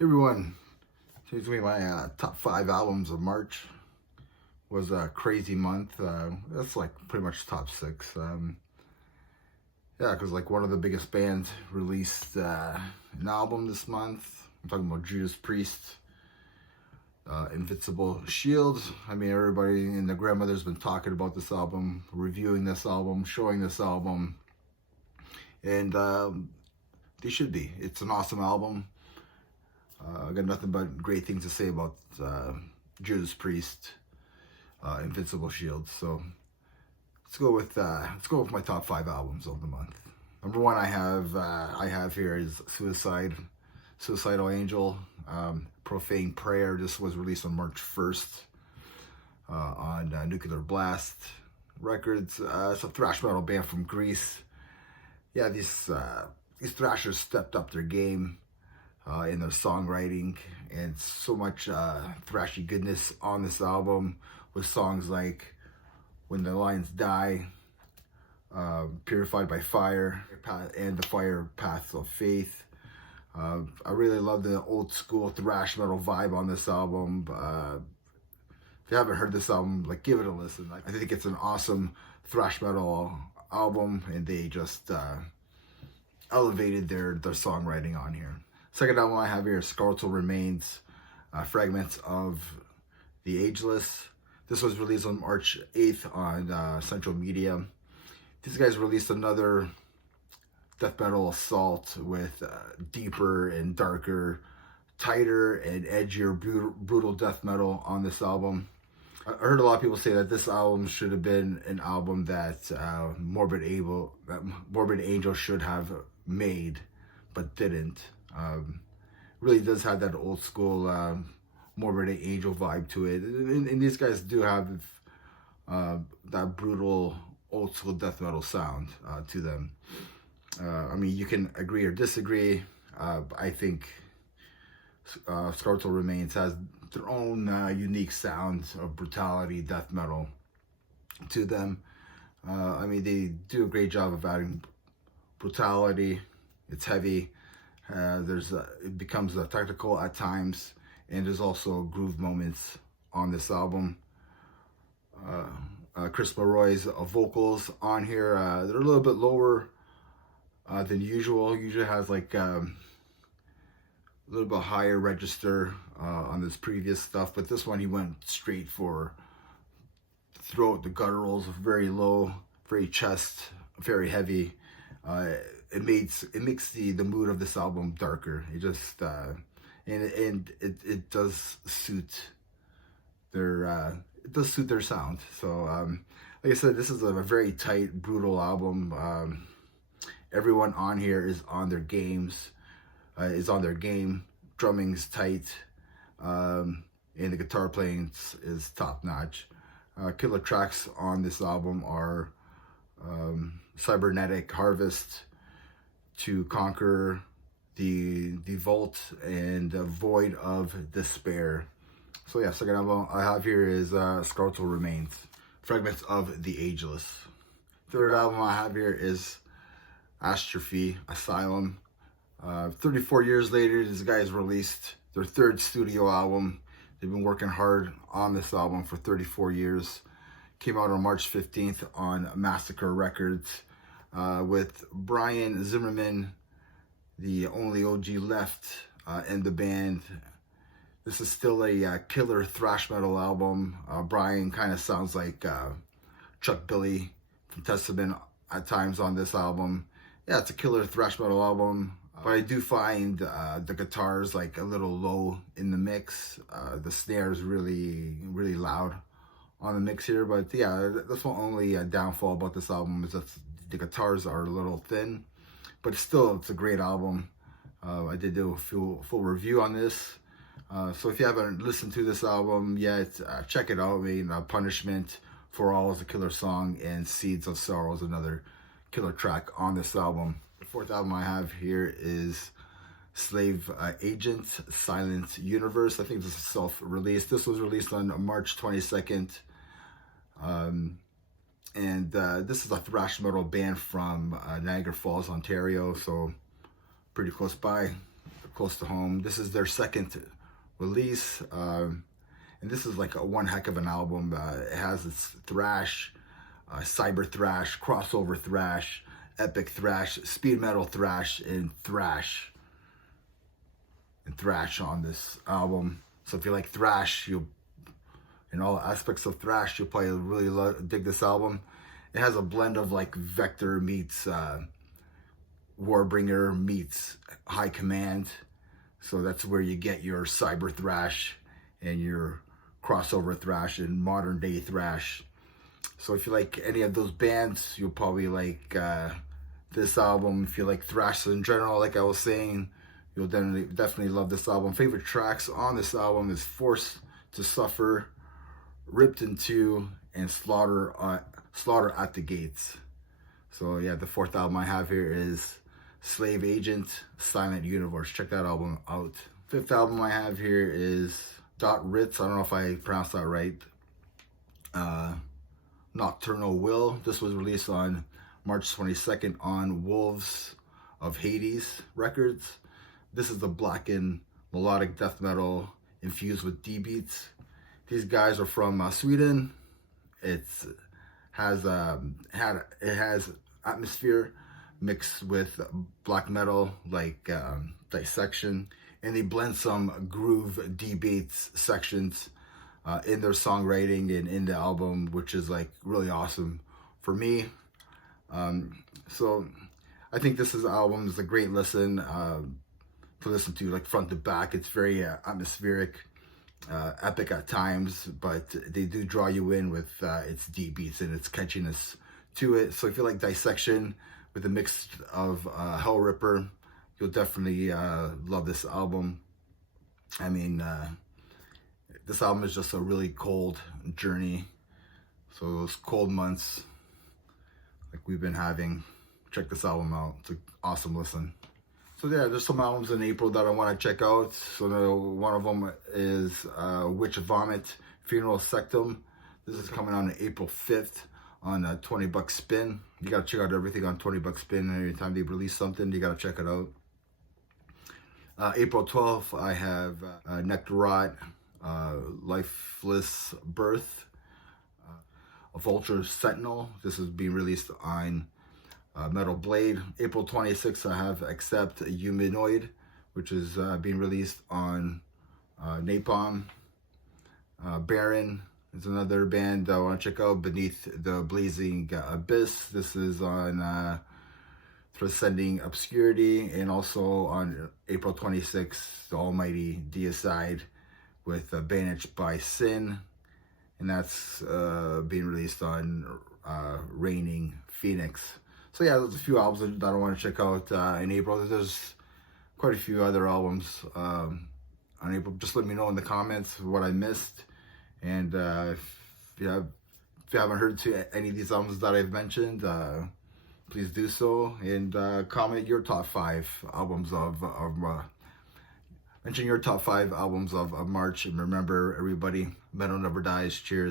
Hey everyone, today's gonna be my top 5 albums of March. Was a crazy month. That's like pretty much top 6. Yeah, because like one of the biggest bands released an album this month. I'm talking about Judas Priest, Invincible Shield. I mean, everybody and their grandmother's been talking about this album, reviewing this album, showing this album, and they should be. It's an awesome album. I got nothing but great things to say about Judas Priest, Invincible Shield. So let's go with my top 5 albums of the month. Number one, I have here is Suicidal Angel, Profane Prayer. This was released on March 1st on Nuclear Blast Records. It's a thrash metal band from Greece. Yeah, these thrashers stepped up their game in their songwriting, and so much thrashy goodness on this album with songs like When the Lions Die, Purified by Fire, and The Fire Path of Faith. I really love the old school thrash metal vibe on this album. If you haven't heard this album, like, give it a listen. I think it's an awesome thrash metal album, and they just elevated their songwriting on here. Second album I have here is Skeletal Remains, Fragments of the Ageless. This was released on March 8th on Central Media. These guys released another death metal assault with deeper and darker, tighter and edgier, brutal death metal on this album. I heard a lot of people say that this album should have been an album that Morbid Angel should have made, but didn't. Really does have that old school Morbid Angel vibe to it, and these guys do have that brutal old school death metal sound to them. I mean, you can agree or disagree. I think Skeletal Remains has their own unique sound of brutality, death metal to them. I mean, they do a great job of adding brutality. It's heavy. It becomes technical at times, and there's also groove moments on this album. Chris Leroy's vocals on here, they're a little bit lower than usual. Usually has like a little bit higher register on this previous stuff, but this one he went straight for the throat, the gutturals, very low, very chest, very heavy. It makes the mood of this album darker. It just and it does suit their sound. So like I said, this is a very tight, brutal album. Everyone on here is on their game. Drumming's tight, and the guitar playing is top notch. Killer tracks on this album are Cybernetic Harvest, To Conquer, the Vault, and Void of Despair. So yeah, second album I have here is Skeletal Remains, Fragments of the Ageless. Third album I have here is Astrophy, Asylum. 34 years later, these guys released their third studio album. They've been working hard on this album for 34 years. Came out on March 15th on Massacre Records. With Brian Zimmerman, the only OG left in the band. This is still a killer thrash metal album. Brian kind of sounds like Chuck Billy from Testament at times on this album. Yeah, it's a killer thrash metal album, but I do find the guitars like a little low in the mix. The snare is really, really loud on the mix here, but yeah, that's my only downfall about this album is that the guitars are a little thin, but still, it's a great album. I did do a full review on this. So if you haven't listened to this album yet, check it out. I mean, Punishment for All is a killer song, and Seeds of Sorrow is another killer track on this album. The fourth album I have here is Slave Agent, Silent Universe. I think this is self-released. This was released on March 22nd. And this is a thrash metal band from Niagara Falls, Ontario, so pretty close by. close to home. This is their second release, and this is like one heck of an album. It has its thrash, cyber thrash, crossover thrash, epic thrash, speed metal thrash, and thrash on this album. So if you like thrash, you'll, in all aspects of thrash, you'll probably really dig this album. It has a blend of like Vector meets Warbringer meets High Command. So that's where you get your cyber thrash and your crossover thrash and modern day thrash. So if you like any of those bands, you'll probably like this album. If you like thrash in general, like I was saying, you'll definitely love this album. Favorite tracks on this album is Forced to Suffer, Ripped in Two, and Slaughter at the Gates. So yeah, the fourth album I have here is Slave Agent, Silent Universe. Check that album out. Fifth album I have here is Dot Ritz. I don't know if I pronounced that right. Nocturnal Will. This was released on March 22nd on Wolves of Hades Records. This is the blackened melodic death metal infused with D beats. These guys are from Sweden. It has atmosphere mixed with black metal like Dissection, and they blend some groove D beats sections in their songwriting and in the album, which is like really awesome for me. So I think this album is a great listen to listen to, like front to back. It's very atmospheric, epic at times, but they do draw you in with its deep beats and its catchiness to it. So if you like Dissection with a mix of Hellripper, you'll definitely love this album. I mean, this album is just a really cold journey. So those cold months like we've been having, check this album out. It's an awesome listen. So yeah, there's some albums in April that I want to check out. So one of them is Witch Vomit, Funeral Sectum. This is coming on April 5th on $20 Spin. You gotta check out everything on $20 Spin. Anytime they release something, you gotta check it out. April 12th, I have Nectarot, Lifeless Birth, a Vulture Sentinel. This is being released on Metal Blade. April 26th, I have Accept Humanoid, which is being released on Napalm. Baron is another band I want to check out, Beneath the Blazing Abyss. This is on Transcending Obscurity, and also on April 26th, The Almighty Deicide with Banished by Sin, and that's being released on Reigning Phoenix. So yeah, there's a few albums that I want to check out in April. There's quite a few other albums on April. Just let me know in the comments what I missed. And if you haven't heard to any of these albums that I've mentioned, please do so. And comment your top 5 albums mention your top 5 albums of March. And remember, everybody, metal never dies. Cheers.